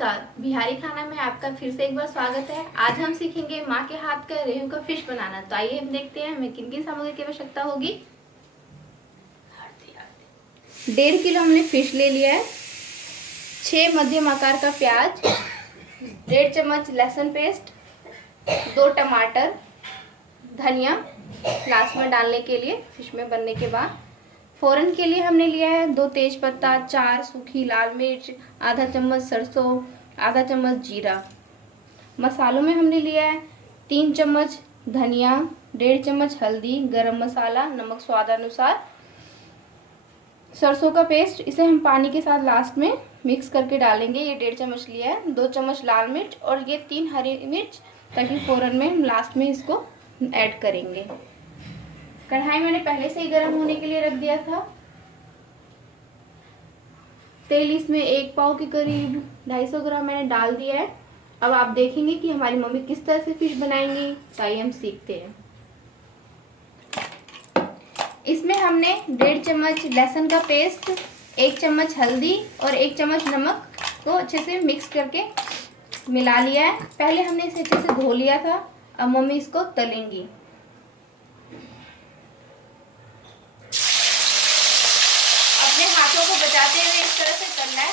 नमस्कार, बिहारी खाना में आपका फिर से एक बार स्वागत है। आज हम सीखेंगे माँ के हाथ का रेहू का फिश बनाना। तो आइए हम देखते हैं हमें किन किन सामग्री की आवश्यकता होगी। 1.5 किलो हमने फिश ले लिया है, 6 मध्यम आकार का प्याज, 1.5 चम्मच लहसुन पेस्ट, 2 टमाटर, धनिया लास्ट में डालने के लिए फिश में बनने के बाद। फ़ौरन के लिए हमने लिया है 2 तेज़पत्ता, 4 सूखी लाल मिर्च, आधा चम्मच सरसों, आधा चम्मच जीरा। मसालों में हमने लिया है 3 चम्मच धनिया, 1.5 चम्मच हल्दी, गरम मसाला, नमक स्वाद अनुसार, सरसों का पेस्ट। इसे हम पानी के साथ लास्ट में मिक्स करके डालेंगे। ये 1.5 चम्मच लिया है, 2 चम्मच लाल मिर्च और ये 3 हरी मिर्च, ताकि फ़ौरन में हम लास्ट में इसको ऐड करेंगे। कढ़ाई मैंने पहले से ही गर्म होने के लिए रख दिया था। तेल इसमें 1 पाव के करीब 250 ग्राम मैंने डाल दिया है। अब आप देखेंगे कि हमारी मम्मी किस तरह से फिश बनाएंगी, तो आइए हम सीखते हैं। इसमें हमने 1.5 चम्मच लहसुन का पेस्ट, 1 चम्मच हल्दी और 1 चम्मच नमक को अच्छे से मिक्स करके मिला लिया है। पहले हमने इसे अच्छे से धो लिया था। अब मम्मी इसको तलेंगी। हाथों को बचाते हुए इस तरह से करना है।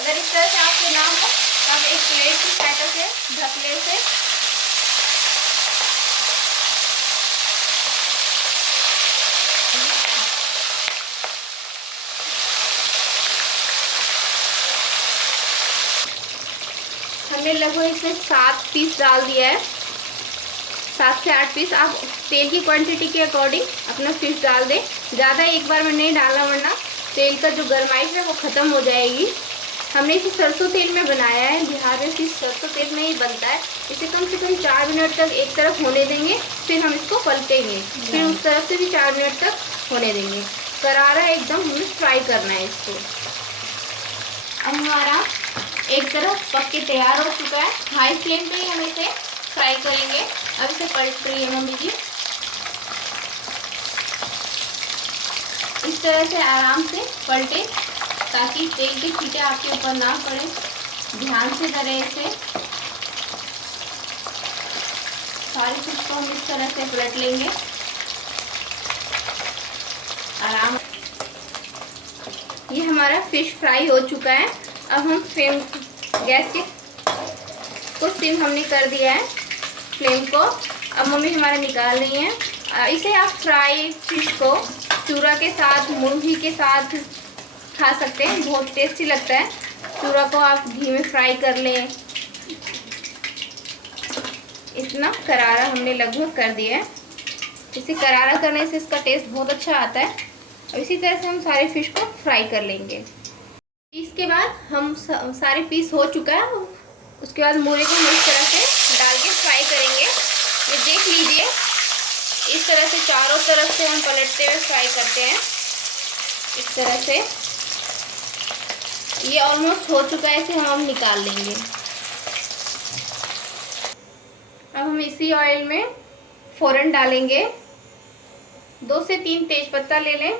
अगर इस तरह से आपको ना हो तो आप एक प्लेट की सहायता से ढक ले उसे। हमने लगभग इसमें 7 पीस डाल दिया है, 7 से 8 पीस। आप तेल की क्वांटिटी के अकॉर्डिंग अपना फिश डाल दें। ज़्यादा एक बार में नहीं डालना, वरना तेल का जो गरमाइश है वो ख़त्म हो जाएगी। हमने इसे सरसों तेल में बनाया है। बिहार में फिश सरसों तेल में ही बनता है। इसे कम से कम 4 मिनट तक एक तरफ होने देंगे, फिर हम इसको पलटेंगे, फिर उस तरफ से भी 4 मिनट तक होने देंगे। करारा एकदम हमें फ्राई करना है इसको। अब हमारा एक तरफ पक के तैयार हो चुका है। हाई फ्लेम पे ही हम इसे फ्राई करेंगे। अब इसे पलट रही है मम्मी जी। इस तरह से आराम से पलटे, ताकि तेल के छींटे आपके ऊपर ना पड़े। ध्यान से करें इसे। सारी फिश को हम इस तरह से पलट लेंगे आराम। ये हमारा फिश फ्राई हो चुका है। अब हम गैस को सिम हमने कर दिया है फ्लेम को। अब मम्मी हमारा निकाल रही हैं। इसे आप फ्राई फिश को चूरा के साथ, मूंगफली के साथ खा सकते हैं, बहुत टेस्टी लगता है। चूरा को आप घी में फ्राई कर लें। इतना करारा हमने लगभग कर दिया है। इसे करारा करने से इसका टेस्ट बहुत अच्छा आता है। और इसी तरह से हम सारे फिश को फ्राई कर लेंगे। इसके बाद हम सारे पीस हो चुका है। उसके बाद मूरे को हम इस तरह से डाल के फ्राई करेंगे। ये देख लीजिए, इस तरह से चारों तरफ से हम पलटते हुए फ्राई करते हैं। इस तरह से ये ऑलमोस्ट हो चुका है। इसे हम निकाल लेंगे। अब हम इसी ऑयल में फ़ौरन डालेंगे। 2 से 3 तेज़पत्ता ले लें।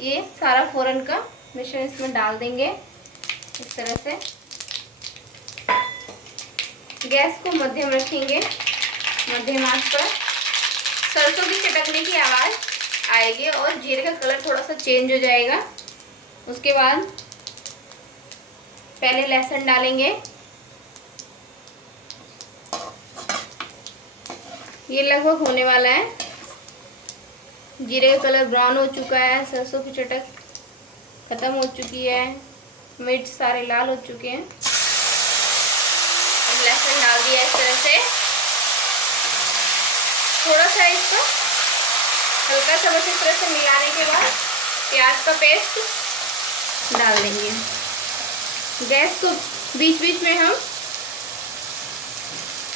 ये सारा फ़ौरन का मिश्रण इसमें डाल देंगे इस तरह से। गैस को मध्यम रखेंगे, मध्यम आंच पर। सरसों की चटकने की आवाज़ आएगी और जीरे का कलर थोड़ा सा चेंज हो जाएगा। उसके बाद पहले लहसुन डालेंगे। ये लगभग होने वाला है। जीरे का कलर ब्राउन हो चुका है, सरसों की चटक खत्म हो चुकी है, मिर्च सारे लाल हो चुके हैं। अब लहसुन डाल दिया इस तरह से। थोड़ा सा इसको हल्का सा बस इस तरह से मिलाने के बाद प्याज का पेस्ट डाल देंगे। गैस को बीच बीच में हम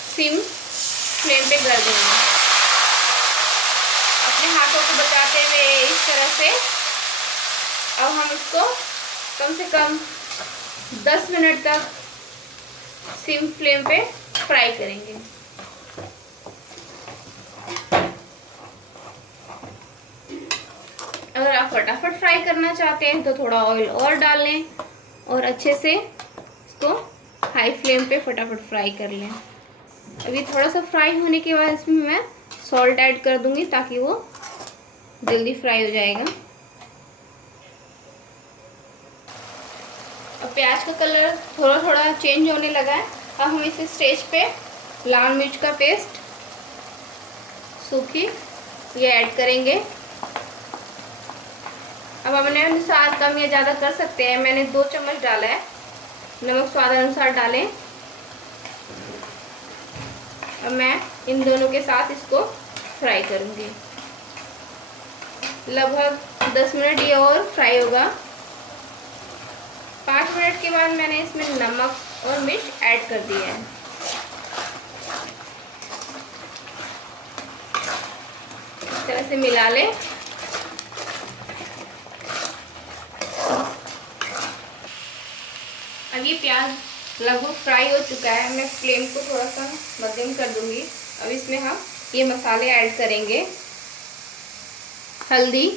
सिम फ्लेम पे कर देंगे, अपने हाथों को बचाते हुए इस तरह से। अब हम इसको कम से कम 10 मिनट तक सिम फ्लेम पे फ्राई करेंगे। अगर आप फटाफट फ्राई करना चाहते हैं तो थोड़ा ऑयल और डाल लें और अच्छे से इसको हाई फ्लेम पे फटाफट फ्राई कर लें। अभी थोड़ा सा फ्राई होने के बाद इसमें मैं सॉल्ट ऐड कर दूंगी ताकि वो जल्दी फ्राई हो जाएगा। अब प्याज का कलर थोड़ा थोड़ा चेंज होने लगा है। अब हम इस स्टेज पे लाल मिर्च का पेस्ट सूखी ये ऐड करेंगे। अब अपने अनुसार कम या ज़्यादा कर सकते हैं। मैंने 2 चम्मच डाला है। नमक स्वाद अनुसार डालें। अब मैं इन दोनों के साथ इसको फ्राई करूँगी। लगभग 10 मिनट ये और फ्राई होगा। 5 मिनट के बाद मैंने इसमें नमक और मिर्च ऐड कर दिया है। इस तरह से मिला लें। अब ये प्याज लगभग फ्राई हो चुका है। मैं फ्लेम को थोड़ा सा मध्यम कर दूंगी। अब इसमें हम ये मसाले ऐड करेंगे। हल्दी,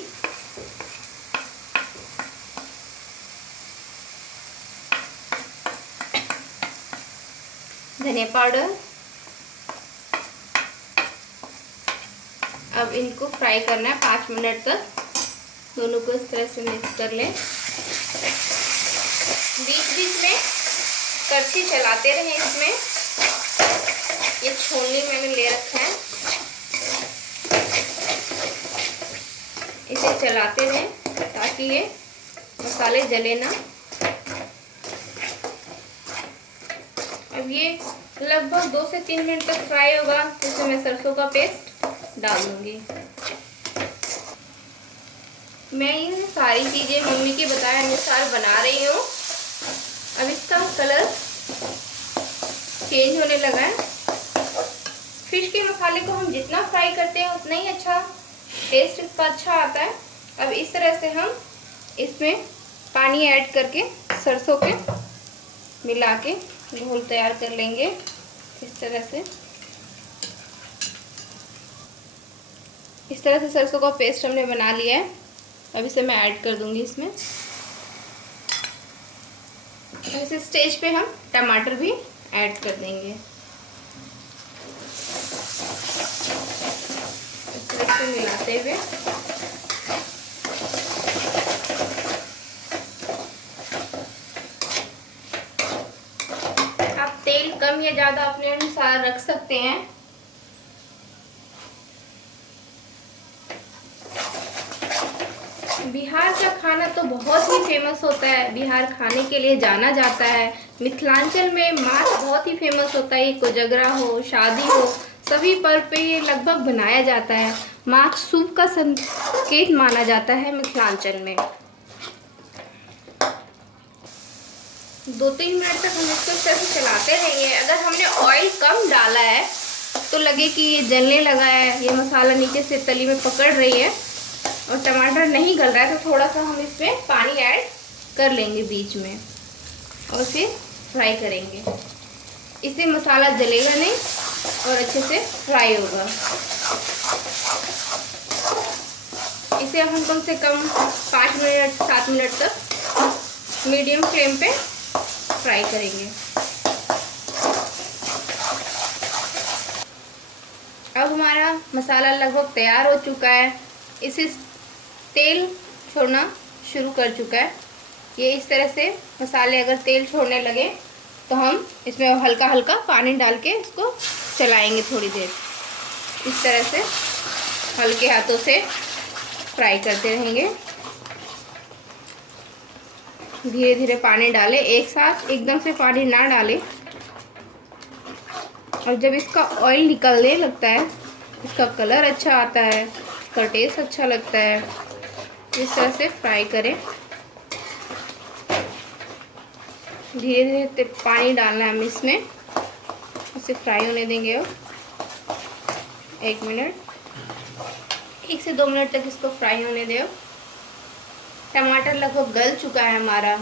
धनिया पाउडर। अब इनको फ्राई करना है 5 मिनट तक। दोनों को इस तरह से मिक्स कर लें। बीच बीच में करछी चलाते रहें। इसमें ये छोलनी मैंने ले रखा है, इसे चलाते रहें ताकि ये मसाले जले ना। अब ये लगभग 2 से 3 मिनट तक फ्राई होगा। तो इसमें मैं सरसों का पेस्ट डाल दूंगी। मैं ये सारी चीज़ें मम्मी के बताए अनुसार बना रही हूँ। अब इसका कलर चेंज होने लगा है। फिश के मसाले को हम जितना फ्राई करते हैं उतना ही अच्छा टेस्ट इसका अच्छा आता है। अब इस तरह से हम इसमें पानी ऐड करके सरसों के मिला के घोल तैयार कर लेंगे। इस तरह से सरसों का पेस्ट हमने बना लिया है। अब इसे मैं ऐड कर दूंगी इसमें। इस स्टेज पे हम टमाटर भी ऐड कर देंगे। इस तरह से मिलाते हुए आप तेल कम या ज़्यादा अपने अनुसार रख सकते हैं। बिहार का खाना तो बहुत ही फेमस होता है। बिहार खाने के लिए जाना जाता है। मिथिलांचल में माछ बहुत ही फेमस होता है। कोजगरा हो, शादी हो, सभी पर्व पे ये लगभग बनाया जाता है। माछ शुभ का संकेत माना जाता है मिथिलांचल में। 2-3 मिनट तक हम इसको इस तरह से चलाते रहेंगे। अगर हमने ऑयल कम डाला है तो लगे कि ये जलने लगा है, ये मसाला नीचे से तली में पकड़ रही है और टमाटर नहीं गल रहा है, तो थोड़ा सा हम इसमें पानी ऐड कर लेंगे बीच में और फिर फ्राई करेंगे। इससे मसाला जलेगा नहीं और अच्छे से फ्राई होगा। इसे हम कम से कम 5 मिनट 7 मिनट तक मीडियम फ्लेम पे फ्राई करेंगे। अब हमारा मसाला लगभग तैयार हो चुका है। इसे तेल छोड़ना शुरू कर चुका है। ये इस तरह से मसाले अगर तेल छोड़ने लगे तो हम इसमें हल्का हल्का पानी डाल के इसको चलाएंगे थोड़ी देर। इस तरह से हल्के हाथों से फ्राई करते रहेंगे। धीरे धीरे पानी डालें, एक साथ एकदम से पानी ना डालें। और जब इसका ऑयल निकलने लगता है, इसका कलर अच्छा आता है, इसका टेस्ट अच्छा लगता है। इस तरह से फ्राई करें। धीरे धीरे पानी डालना है हम इसमें। इसे फ्राई होने देंगे। अब 1 मिनट 1 से 2 मिनट तक इसको फ्राई होने दें। टमाटर लगभग गल चुका है हमारा।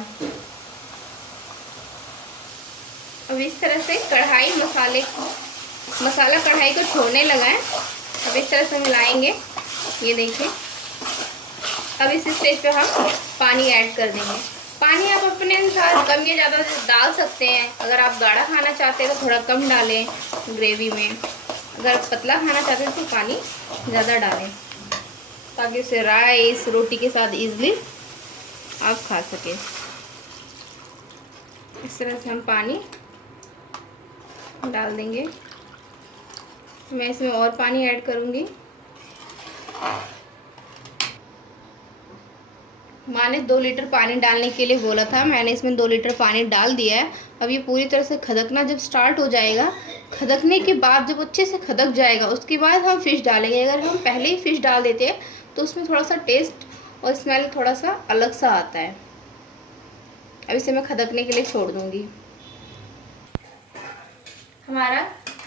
अब इस तरह से मसाला कढ़ाई को छोड़ने लगा है। अब इस तरह से मिलाएंगे। ये देखिए। अब इस स्टेज पे हम पानी ऐड कर देंगे। पानी आप अपने अनुसार कम या ज़्यादा डाल सकते हैं। अगर आप गाढ़ा खाना चाहते हैं तो थोड़ा कम डालें ग्रेवी में, अगर पतला खाना चाहते हैं तो पानी ज़्यादा डालें, ताकि उसे राइस रोटी के साथ इजीली आप खा सकें। इस तरह से हम पानी डाल देंगे। मैं इसमें और पानी ऐड करूँगी। माँ ने 2 लीटर पानी डालने के लिए बोला था, मैंने इसमें 2 लीटर पानी डाल दिया है। अब ये पूरी तरह से खदकना जब स्टार्ट हो जाएगा, खदकने के बाद जब अच्छे से खदक जाएगा उसके बाद हम फ़िश डालेंगे। अगर हम पहले ही फ़िश डाल देते हैं तो उसमें थोड़ा सा टेस्ट और स्मेल थोड़ा सा अलग सा आता है। अब इसे मैं खदकने के लिए छोड़ दूँगी। हमारा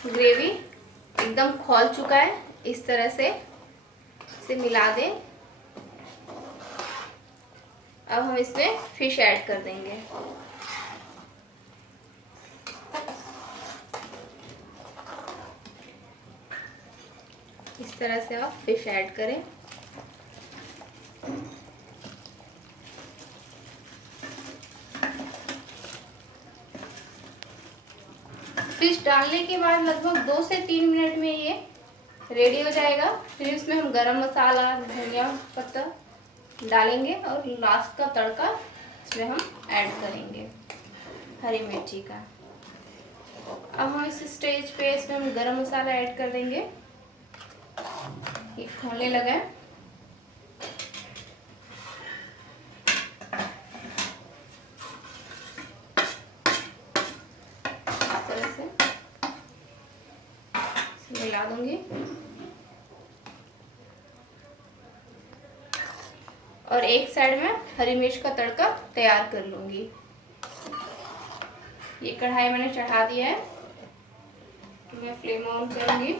ग्रेवी एकदम खौल चुका है। इस तरह से इसे मिला दें। अब हम इसमें फ़िश ऐड कर देंगे। इस तरह से आप फ़िश ऐड करें। फ़िश डालने के बाद लगभग 2 से 3 मिनट में ये रेडी हो जाएगा। फिर इसमें हम गरम मसाला, धनिया पत्ता डालेंगे और लास्ट का तड़का इसमें हम ऐड करेंगे हरी मिर्ची का। अब हम इस स्टेज पे इसमें हम गरम मसाला ऐड कर देंगे। ये खोलने लगा है। इस तरह से मिला दूंगी और एक साइड में हरी मिर्च का तड़का तैयार कर लूँगी। ये कढ़ाई मैंने चढ़ा दिया है। मैं फ्लेम ऑन करूँगी।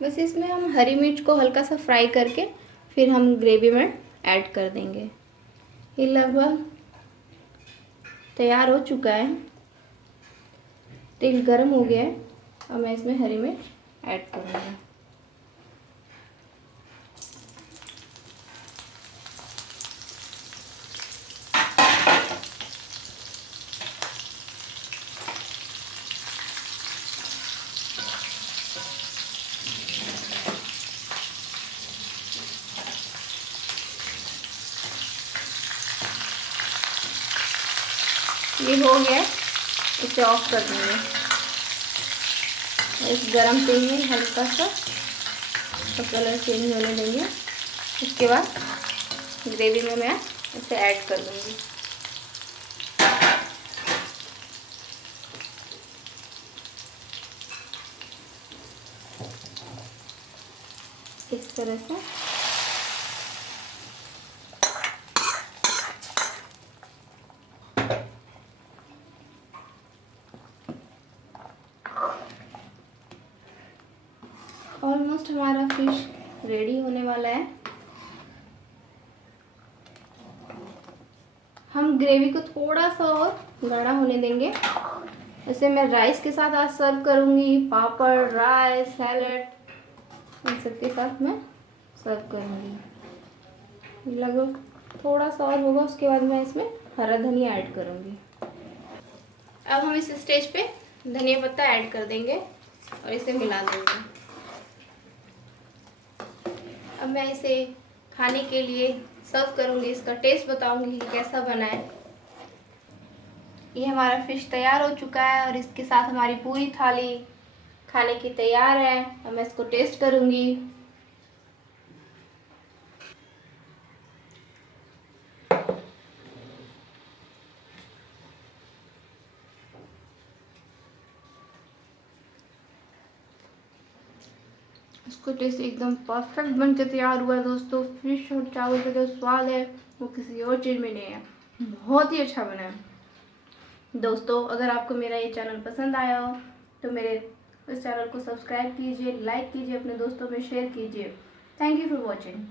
बस इसमें हम हरी मिर्च को हल्का सा फ्राई करके फिर हम ग्रेवी में ऐड कर देंगे। ये लगभग तैयार हो चुका है। तेल गर्म हो गया है। अब मैं इसमें हरी मिर्च ऐड करूँगी। ये हो गया, इसे ऑफ कर देंगे। इस गरम तेल में हल्का सा तो कलर चेंज होने देंगे। उसके बाद ग्रेवी में मैं इसे ऐड कर दूँगी। इस तरह से ऑलमोस्ट हमारा फिश रेडी होने वाला है। हम ग्रेवी को थोड़ा सा और गाढ़ा होने देंगे। इसे मैं राइस के साथ आज सर्व करूँगी। पापड़, राइस, सैलेड इन सब के साथ मैं सर्व करूँगी। लगभग थोड़ा सा और होगा, उसके बाद मैं इसमें हरा धनिया ऐड करूँगी। अब हम इस स्टेज पे धनिया पत्ता ऐड कर देंगे और इसे मिला देंगे। अब मैं इसे खाने के लिए सर्व करूँगी। इसका टेस्ट बताऊँगी कि कैसा बना है। ये हमारा फ़िश तैयार हो चुका है और इसके साथ हमारी पूरी थाली खाने की तैयार है। अब मैं इसको टेस्ट करूँगी। इसको टेस्ट एकदम परफेक्ट बन के तैयार हुआ है दोस्तों। फिश और चावल का जो स्वाद है वो किसी और चीज़ में नहीं है। बहुत ही अच्छा बना है दोस्तों। अगर आपको मेरा ये चैनल पसंद आया हो तो मेरे इस चैनल को सब्सक्राइब कीजिए, लाइक कीजिए, अपने दोस्तों में शेयर कीजिए। Thank you for watching.